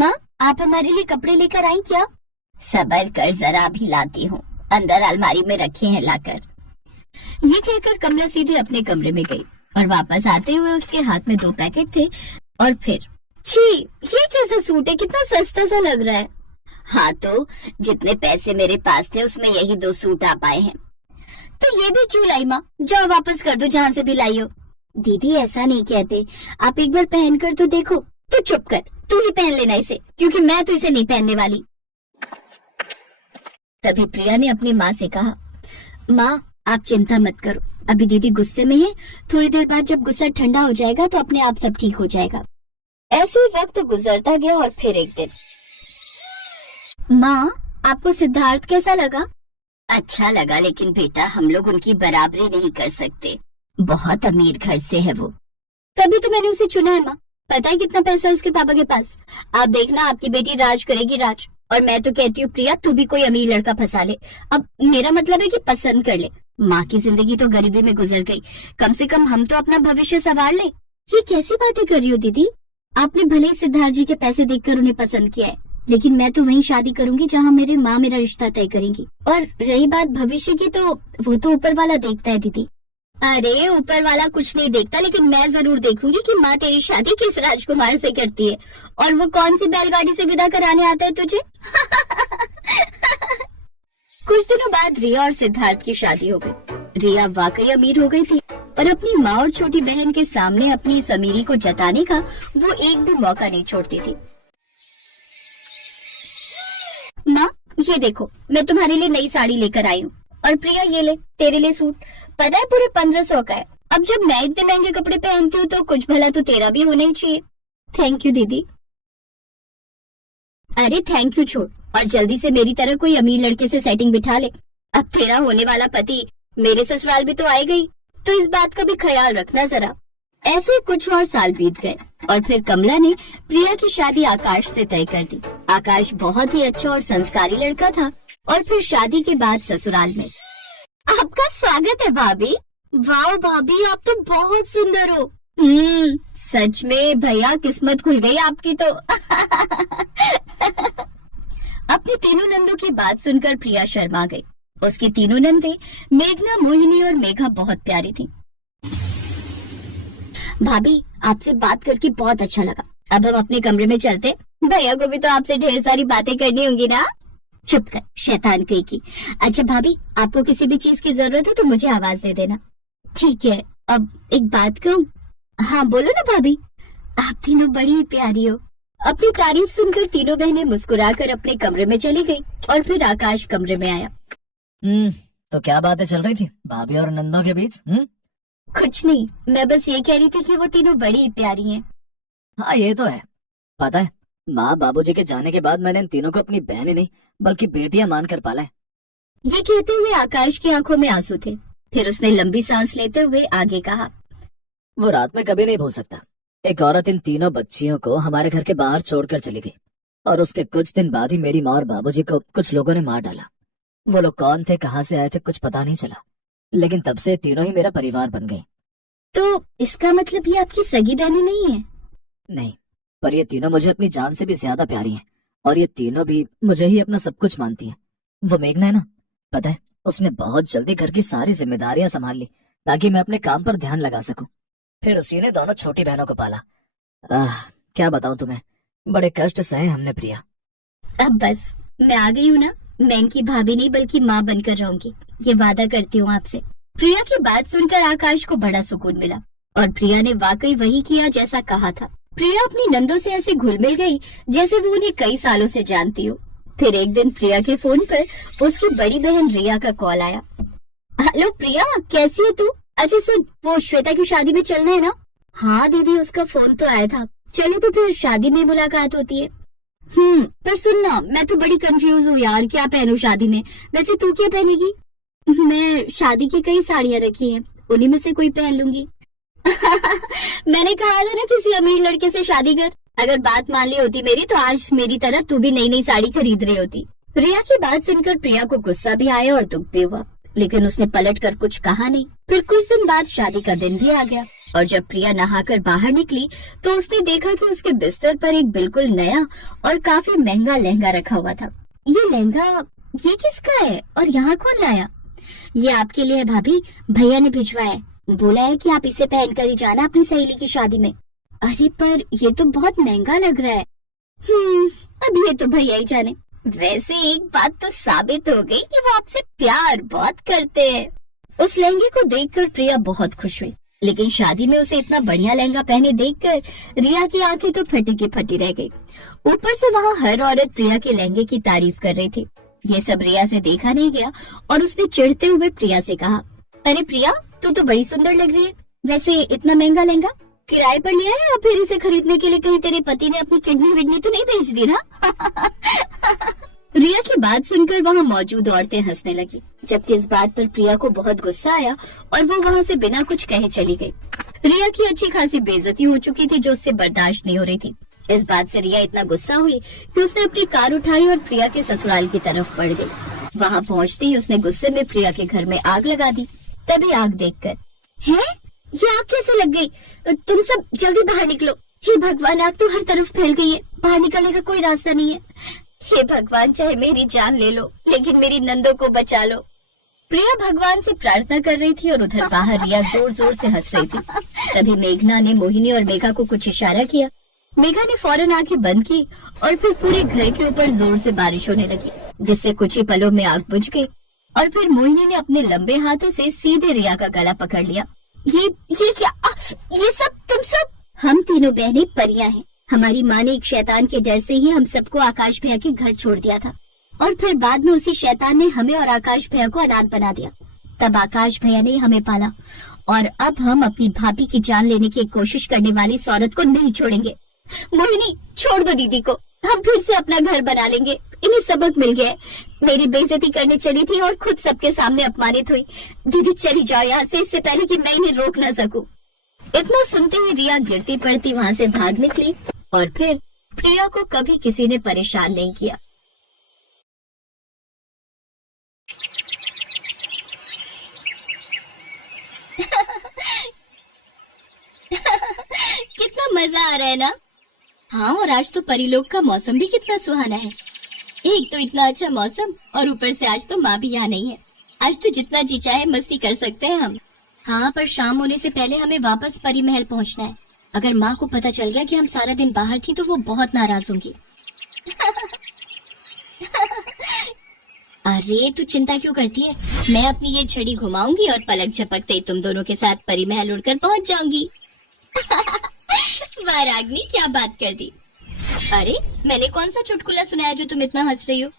माँ, आप हमारे लिए कपड़े लेकर आई क्या? सबर कर, जरा भी लाती हूँ, अंदर अलमारी में रखे हैं लाकर। ये कहकर कमला सीधे अपने कमरे में गई और वापस आते हुए उसके हाथ में 2 पैकेट थे। और फिर छी, ये कैसा सूट है, कितना सस्ता सा लग रहा है। हाँ तो जितने पैसे मेरे पास थे उसमें यही 2 सूट आ पाए हैं। तो ये भी क्यों लाई माँ? जाओ वापस कर दो जहाँ से भी लाई हो। दीदी ऐसा नहीं कहते, आप एक बार पहन कर तो देखो। तो चुप कर, तू ही पहन लेना इसे, क्योंकि मैं तो इसे नहीं पहनने वाली। तभी प्रिया ने अपनी माँ से कहा, माँ आप चिंता मत करो, अभी दीदी गुस्से में है, थोड़ी देर बाद जब गुस्सा ठंडा हो जाएगा तो अपने आप सब ठीक हो जाएगा। ऐसे वक्त गुजरता गया और फिर एक दिन, माँ आपको सिद्धार्थ कैसा लगा? अच्छा लगा, लेकिन बेटा हम लोग उनकी बराबरी नहीं कर सकते, बहुत अमीर घर से है वो। तभी तो मैंने उसे चुना है माँ, पता है कितना पैसा है उसके पापा के पास। आप देखना आपकी बेटी राज करेगी राज। और मैं तो कहती हूँ प्रिया तू भी कोई अमीर लड़का फंसा ले। अब मेरा मतलब है कि पसंद कर ले। माँ की जिंदगी तो गरीबी में गुजर गई, कम से कम हम तो अपना भविष्य संवार ले। ये कैसी बातें कर रही हो दीदी? आपने भले ही सिद्धार्थ जी के पैसे देखकर उन्हें पसंद किया है, लेकिन मैं तो वहीं शादी करूंगी जहाँ मेरे माँ मेरा रिश्ता तय करेंगी। और रही बात भविष्य की, तो वो तो ऊपर वाला देखता है दीदी। अरे ऊपर वाला कुछ नहीं देखता, लेकिन मैं जरूर देखूंगी कि माँ तेरी शादी किस राजकुमार से करती है और वो कौन सी बैलगाड़ी से विदा कराने आता है तुझे। कुछ दिनों बाद रिया और सिद्धार्थ की शादी हो गई। रिया वाकई अमीर हो गई थी और अपनी माँ और छोटी बहन के सामने अपनी इस अमीरी को जताने का वो एक भी मौका नहीं छोड़ती थी। माँ ये देखो, मैं तुम्हारे लिए नई साड़ी लेकर आई हूँ, और प्रिया ये ले तेरे लिए सूट, पता है पूरे 1500 का है। अब जब मैं इतने महंगे कपड़े पहनती हूँ तो कुछ भला तो तेरा भी होना ही चाहिए। थैंक यू दीदी। अरे थैंक यू छोड़, और जल्दी से मेरी तरह कोई अमीर लड़के से सेटिंग बिठा ले। अब तेरा होने वाला पति मेरे ससुराल भी तो आएगा ही, तो इस बात का भी ख्याल रखना जरा। ऐसे कुछ और साल बीत गए और फिर कमला ने प्रिया की शादी आकाश से तय कर दी। आकाश बहुत ही अच्छा और संस्कारी लड़का था। और फिर शादी के बाद ससुराल में, आपका स्वागत है भाभी। वाह भाभी आप तो बहुत सुंदर हो। सच में भैया किस्मत खुल गई आपकी तो। अपनी तीनों नंदों की बात सुनकर प्रिया शर्मा गई। उसकी तीनों नंदे मेघना, मोहिनी और मेघा बहुत प्यारी थी। भाभी आपसे बात करके बहुत अच्छा लगा, अब हम अपने कमरे में चलते। भैया को भी तो आपसे ढेर सारी बातें करनी होंगी ना। चुप कर शैतान कहीं की। अच्छा भाभी आपको किसी भी चीज की जरूरत हो तो मुझे आवाज दे देना। ठीक है। अब एक बात कहूँ? हाँ बोलो ना भाभी। आप तीनों बड़ी ही प्यारी हो। अपनी तारीफ सुनकर तीनों बहनें मुस्कुराकर अपने कमरे में चली गई और फिर आकाश कमरे में आया। तो क्या बातें चल रही थी भाभी और नंदों के बीच? कुछ नहीं, मैं बस ये कह रही थी कि वो तीनों बड़ी ही प्यारी हैं। हाँ ये तो है। पता है माँ बाबूजी के जाने के बाद मैंने इन तीनों को अपनी बहनें नहीं बल्कि बेटियां मानकर पाला है। ये कहते हुए आकाश की आंखों में आंसू थे। फिर उसने लंबी सांस लेते हुए आगे कहा, वो रात में कभी नहीं भूल सकता। एक औरत इन तीनों बच्चियों को हमारे घर के बाहर छोड़कर चली गई और उसके कुछ दिन बाद ही मेरी माँ और बाबूजी को कुछ लोगों ने मार डाला। वो लोग कौन थे, कहाँ से आए थे, कुछ पता नहीं चला, लेकिन तब से तीनों ही मेरा परिवार बन गए। तो इसका मतलब ये आपकी सगी बहनें नहीं है? नहीं, पर ये तीनों मुझे अपनी जान से भी ज्यादा प्यारी हैं और ये तीनों भी मुझे ही अपना सब कुछ मानती हैं। वो मेघना है ना, पता है उसने बहुत जल्दी घर की सारी जिम्मेदारियां संभाल ली ताकि मैं अपने काम पर ध्यान लगा सकूं। फिर उसी ने दोनों छोटी बहनों को पाला। क्या बताऊं तुम्हें, बड़े कष्ट सहे हमने प्रिया। अब बस मैं आ गई हूँ ना, मैं इनकी भाभी नहीं बल्कि माँ बनकर रहूंगी, ये वादा करती हूँ आपसे। प्रिया की बात सुनकर आकाश को बड़ा सुकून मिला और प्रिया ने वाकई वही किया जैसा कहा था। प्रिया अपनी नंदों से ऐसे घुल मिल गई जैसे वो उन्हें कई सालों से जानती हो। फिर एक दिन प्रिया के फोन पर उसकी बड़ी बहन रिया का कॉल आया। हेलो प्रिया, कैसी है तू? अच्छा सुन, वो श्वेता की शादी में चलना है ना? हाँ दीदी, उसका फोन तो आया था। चलो तो फिर शादी में मुलाकात होती है। पर सुन ना, मैं तो बड़ी कंफ्यूज हूँ यार, क्या पहनूं शादी में? वैसे तू क्या पहनेगी? मैं शादी की कई साड़ियाँ रखी हैं, उन्हीं में से कोई पहन लूंगी। मैंने कहा था ना किसी अमीर लड़के से शादी कर। अगर बात मान ली होती मेरी तो आज मेरी तरह तू भी नई नई साड़ी खरीद रही होती। रिया की बात सुनकर प्रिया को गुस्सा भी आया और दुख भी हुआ। लेकिन उसने पलट कर कुछ कहा नहीं। फिर कुछ दिन बाद शादी का दिन भी आ गया और जब प्रिया नहाकर बाहर निकली तो उसने देखा कि उसके बिस्तर पर एक बिल्कुल नया और काफी महंगा लहंगा रखा हुआ था। ये लहंगा ये किसका है और यहाँ कौन लाया? ये आपके लिए है भाभी, भैया ने भिजवाया है। बोला है कि आप इसे पहनकर ही जाना अपनी सहेली की शादी में। अरे पर ये तो बहुत महंगा लग रहा है। अब ये तो भैया ही जाने। वैसे एक बात तो साबित हो गई कि वो आपसे प्यार बहुत करते हैं। उस लहंगे को देखकर प्रिया बहुत खुश हुई, लेकिन शादी में उसे इतना बढ़िया लहंगा पहने देखकर रिया की आंखें तो फटी की फटी रह गई। ऊपर से वहाँ हर औरत प्रिया के लहंगे की तारीफ कर रही थी। ये सब रिया से देखा नहीं गया और उसने चिढ़ते हुए प्रिया से कहा, अरे प्रिया, तू तो बड़ी सुंदर लग रही है। वैसे इतना महंगा लहंगा किराए पर लिया है या फिर इसे खरीदने के लिए कहीं तेरे पति ने अपनी किडनी विडनी तो नहीं बेच दी ना? रिया की बात सुनकर वहाँ मौजूद औरतें हंसने लगी, जबकि इस बात पर प्रिया को बहुत गुस्सा आया और वो वहाँ से बिना कुछ कहे चली गई। रिया की अच्छी खासी बेइज्जती हो चुकी थी जो उससे बर्दाश्त नहीं हो रही थी। इस बात से रिया इतना गुस्सा हुई कि उसने अपनी कार उठाई और प्रिया के ससुराल की तरफ बढ़ गई। वहाँ पहुँचते ही उसने गुस्से में प्रिया के घर में आग लगा दी। तभी आग देखकर, है ये आग कैसे लग गई? तुम सब जल्दी बाहर निकलो। हे भगवान, आग तो हर तरफ फैल गई है, बाहर निकलने का कोई रास्ता नहीं है। हे भगवान, चाहे मेरी जान ले लो लेकिन मेरी नंदों को बचा लो। प्रिया भगवान से प्रार्थना कर रही थी और उधर बाहर रिया जोर जोर से हंस रही थी। तभी मेघना ने मोहिनी और मेघा को कुछ इशारा किया। मेघा ने फौरन आंखें बंद की और फिर पूरे घर के ऊपर जोर से बारिश होने लगी, जिससे कुछ ही पलों में आग बुझ गई। और फिर मोहिनी ने अपने लंबे हाथों से सीधे रिया का गला पकड़ लिया। ये क्या? ये सब तुम सब? हम तीनों बहनें परियां हैं। हमारी माँ ने एक शैतान के डर से ही हम सबको आकाश भैया के घर छोड़ दिया था और फिर बाद में उसी शैतान ने हमें और आकाश भैया को अनाथ बना दिया। तब आकाश भैया ने हमें पाला और अब हम अपनी भाभी की जान लेने की कोशिश करने वाली इस औरत को नहीं छोड़ेंगे। मोहिनी, छोड़ दो दीदी को, हम फिर से अपना घर बना लेंगे। इन्हें सबक मिल गया। मेरी बेइज्जती करने चली थी और खुद सबके सामने अपमानित हुई। दीदी चली जाओ यहाँ से, इससे पहले कि मैं इन्हें रोक न सकूं। इतना सुनते ही रिया गिरती पड़ती वहाँ से भाग निकली और फिर प्रिया को कभी किसी ने परेशान नहीं किया। कितना मजा आ रहा है ना? हाँ, और आज तो परिलोक का मौसम भी कितना सुहाना है। एक तो इतना अच्छा मौसम और ऊपर से आज तो माँ भी यहाँ नहीं है। आज तो जितना जी चाहे मस्ती कर सकते हैं हम। हाँ, पर शाम होने से पहले हमें वापस परी महल पहुँचना है। अगर माँ को पता चल गया कि हम सारा दिन बाहर थी तो वो बहुत नाराज होंगी। अरे तू चिंता क्यों करती है? मैं अपनी ये छड़ी घुमाऊंगी और पलक झपकते ही तुम दोनों के साथ परी महल उड़कर पहुँच जाऊंगी। वाह रागिनी, क्या बात कर दी। अरे मैंने कौन सा चुटकुला सुनाया जो तुम इतना हंस रही हो?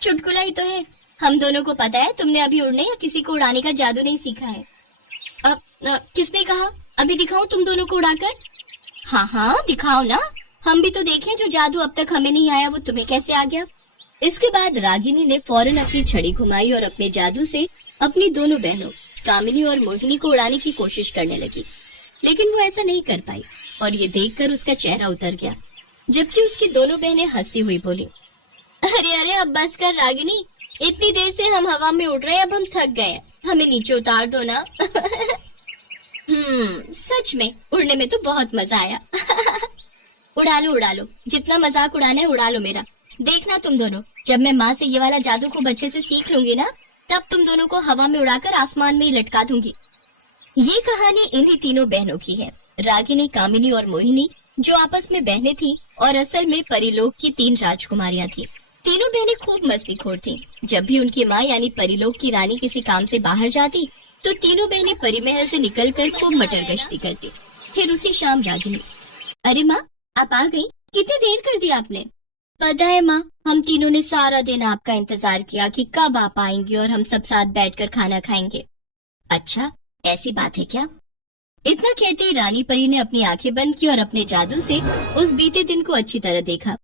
चुटकुला ही तो है। हम दोनों को पता है तुमने अभी उड़ने या किसी को उड़ाने का जादू नहीं सीखा है। अब किसने कहा? अभी दिखाऊं तुम दोनों को उड़ाकर? हाँ हाँ दिखाओ ना, हम भी तो देखें जो जादू अब तक हमें नहीं आया वो तुम्हें कैसे आ गया। इसके बाद रागिनी ने फौरन अपनी छड़ी घुमाई और अपने जादू से अपनी दोनों बहनों कामिनी और मोहिनी को उड़ाने की कोशिश करने लगी, लेकिन वो ऐसा नहीं कर पाई और ये देखकर उसका चेहरा उतर गया, जबकि उसकी दोनों बहनें हंसती हुई बोली, अरे अरे अब बस कर रागिनी, इतनी देर से हम हवा में उड़ रहे हैं, अब हम थक गए, हमें नीचे उतार दो ना। सच में उड़ने में तो बहुत मजा आया। उड़ा लो, जितना मजाक उड़ाना है उड़ा लो मेरा। देखना तुम दोनों, जब मैं माँ से ये वाला जादू खूब अच्छे से सीख लूंगी ना, तब तुम दोनों को हवा में उड़ाकर आसमान में ही लटका दूंगी। ये कहानी इन्हीं तीनों बहनों की है, रागिनी, कामिनी और मोहिनी, जो आपस में बहनें थीं और असल में परिलोक की 3 राजकुमारियां थीं। तीनों बहनें खूब मस्तीखोर थीं। जब भी उनकी माँ यानी परिलोक की रानी किसी काम से बाहर जाती तो तीनों बहनें परी महल से निकलकर खूब मटर गश्ती करती। फिर उसी शाम रागिनी, अरे माँ आप आ गई, कितनी देर कर दी आपने? पता है माँ, हम तीनों ने सारा दिन आपका इंतजार किया कि कब आप आएंगे और हम सब साथ बैठकर खाना खाएंगे। अच्छा ऐसी बात है क्या? इतना कहते ही रानी परी ने अपनी आंखें बंद की और अपने जादू से उस बीते दिन को अच्छी तरह देखा।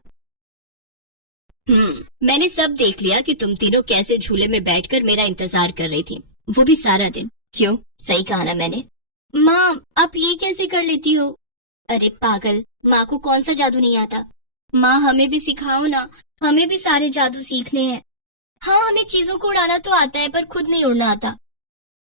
मैंने सब देख लिया कि तुम तीनों कैसे झूले में बैठकर मेरा इंतजार कर रही थी, वो भी सारा दिन। क्यों, सही कहा ना मैंने? माँ आप ये कैसे कर लेती हो? अरे पागल, माँ को कौन सा जादू नहीं आता? माँ हमें भी सिखाओ ना, हमें भी सारे जादू सीखने हैं। हाँ, हमें चीजों को उड़ाना तो आता है पर खुद नहीं उड़ना आता।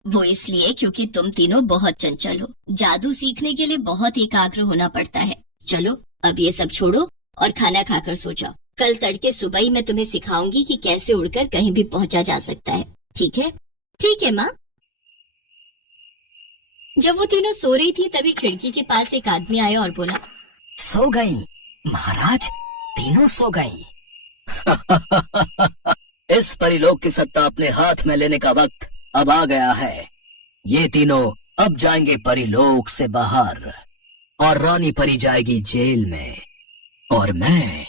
वो इसलिए क्योंकि तुम तीनों बहुत चंचल हो। जादू सीखने के लिए बहुत एकाग्र होना पड़ता है। चलो अब ये सब छोड़ो और खाना खाकर सो जाओ। कल तड़के सुबह ही मैं तुम्हें सिखाऊंगी कि कैसे उड़कर कहीं भी पहुंचा जा सकता है। ठीक है? ठीक है माँ। जब वो तीनों सो रही थी तभी खिड़की के पास एक आदमी आया और बोला, सो गई महाराज, तीनों सो गई। इस परिलोक की सत्ता अपने हाथ में लेने का वक्त अब आ गया है। ये तीनों अब जाएंगे परिलोक से बाहर और रानी परी जाएगी जेल में और मैं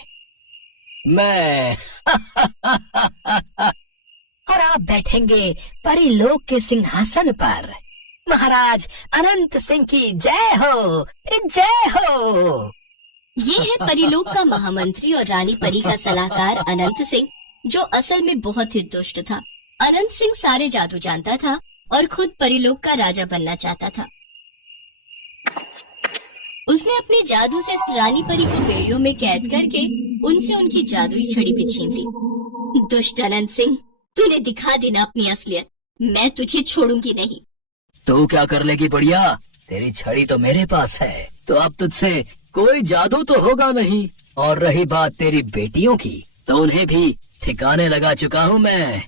और आप बैठेंगे परिलोक के सिंहासन पर। महाराज अनंत सिंह की जय हो, जय हो। ये है परिलोक का महामंत्री और रानी परी का सलाहकार अनंत सिंह, जो असल में बहुत ही दुष्ट था। अनंत सिंह सारे जादू जानता था और खुद परिलोक का राजा बनना चाहता था। उसने अपने जादू से रानी परी को बेड़ियों में कैद करके उनसे उनकी जादुई छड़ी भी छीन ली। दुष्ट अनंत सिंह, तूने दिखा दी ना अपनी असलियत। मैं तुझे छोड़ूंगी नहीं। तू क्या कर लेगी बुढ़िया? तेरी छड़ी तो मेरे पास है, तो अब तुझसे कोई जादू तो होगा नहीं। और रही बात तेरी बेटियों की, तो उन्हें भी ठिकाने लगा चुका हूँ मैं।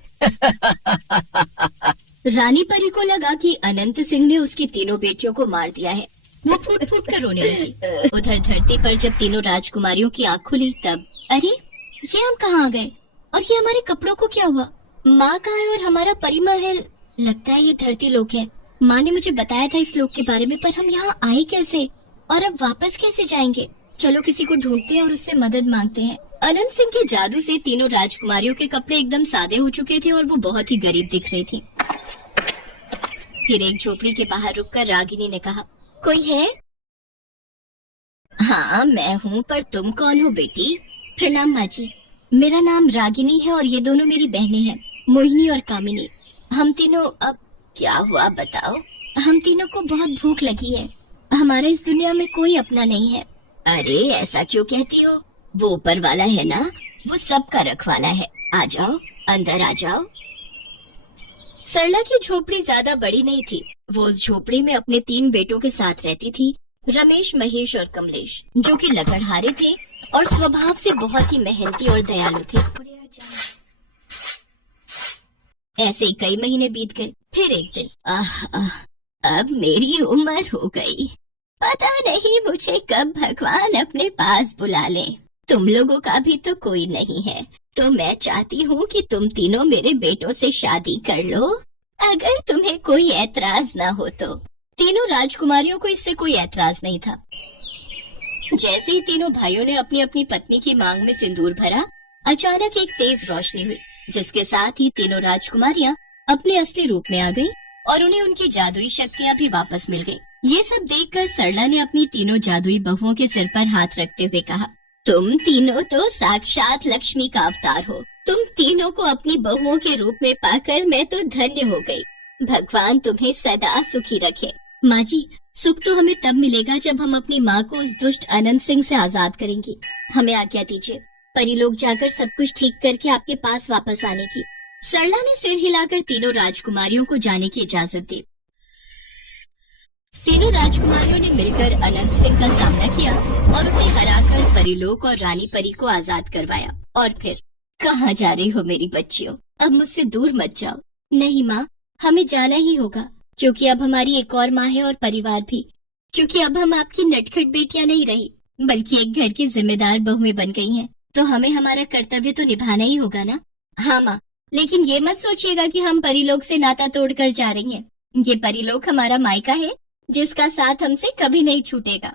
रानी परी को लगा कि अनंत सिंह ने उसकी तीनों बेटियों को मार दिया है। वो फूट फूट कर रोने लगी। उधर धरती पर जब तीनों राजकुमारियों की आँख खुली तब, अरे ये हम कहाँ आ गए और ये हमारे कपड़ों को क्या हुआ? माँ कहाँ है और हमारा परी महल? लगता है ये धरती लोक है। माँ ने मुझे बताया था इस लोक के बारे में, पर हम यहाँ आए कैसे और अब वापस कैसे जाएंगे? चलो किसी को ढूंढते हैं और उससे मदद मांगते हैं। अनंत सिंह के जादू से तीनों राजकुमारियों के कपड़े एकदम सादे हो चुके थे और वो बहुत ही गरीब दिख रही थी। फिर एक झोपड़ी के बाहर रुककर रागिनी ने कहा, कोई है? हाँ मैं हूँ, पर तुम कौन हो बेटी? प्रणाम माँ जी, मेरा नाम रागिनी है और ये दोनों मेरी बहनें हैं, मोहिनी और कामिनी। हम तीनों, अब क्या हुआ बताओ? हम तीनों को बहुत भूख लगी है। हमारे इस दुनिया में कोई अपना नहीं है। अरे ऐसा क्यों कहती हो? वो ऊपर वाला है ना, वो सबका रखवाला है। आ जाओ, अंदर आ जाओ। सरला की झोपड़ी ज्यादा बड़ी नहीं थी। वो उस झोपड़ी में अपने 3 बेटों के साथ रहती थी, रमेश, महेश और कमलेश, जो कि लकड़हारे थे और स्वभाव से बहुत ही मेहनती और दयालु थे। ऐसे ही कई महीने बीत गए। फिर एक दिन, अब मेरी उम्र हो गई। पता नहीं मुझे कब भगवान अपने पास बुला ले। तुम लोगों का भी तो कोई नहीं है, तो मैं चाहती हूँ कि तुम तीनों मेरे बेटों से शादी कर लो, अगर तुम्हें कोई ऐतराज ना हो तो। तीनों राजकुमारियों को इससे कोई ऐतराज नहीं था। जैसे ही तीनों भाइयों ने अपनी अपनी पत्नी की मांग में सिंदूर भरा, अचानक एक तेज रोशनी हुई, जिसके साथ ही तीनों राजकुमारियां अपने असली रूप में आ गईं और उन्हें उनकी जादुई शक्तियां भी वापस मिल गईं। ये सब देखकर सरला ने अपनी तीनों जादुई बहुओं के सिर पर हाथ रखते हुए कहा, तुम तीनों तो साक्षात लक्ष्मी का अवतार हो। तुम तीनों को अपनी बहुओं के रूप में पाकर मैं तो धन्य हो गई। भगवान तुम्हें सदा सुखी रखे। माँ जी, सुख तो हमें तब मिलेगा जब हम अपनी माँ को उस दुष्ट अनंत सिंह से आजाद करेंगी। हमें आज्ञा दीजिए परिलोक जाकर सब कुछ ठीक करके आपके पास वापस आने की। सरला ने सिर हिलाकर तीनों राजकुमारियों को जाने की इजाजत दी। तीनों राजकुमारियों ने मिलकर अनंत सिंह का सामना किया और उसे हराकर परिलोक और रानी परी को आजाद करवाया। और फिर, कहाँ जा रही हो मेरी बच्चियों? अब मुझसे दूर मत जाओ। नहीं माँ, हमें जाना ही होगा, क्योंकि अब हमारी एक और माँ है और परिवार भी। क्योंकि अब हम आपकी नटखट बेटियां नहीं रही, बल्कि एक घर की जिम्मेदार बहुएं बन गई हैं। तो हमें हमारा कर्तव्य तो निभाना ही होगा ना? हाँ माँ, लेकिन ये मत सोचिएगा कि हम परिलोक से नाता तोड़कर जा रही हैं। ये परिलोक हमारा मायका है, जिसका साथ हमसे कभी नहीं छूटेगा।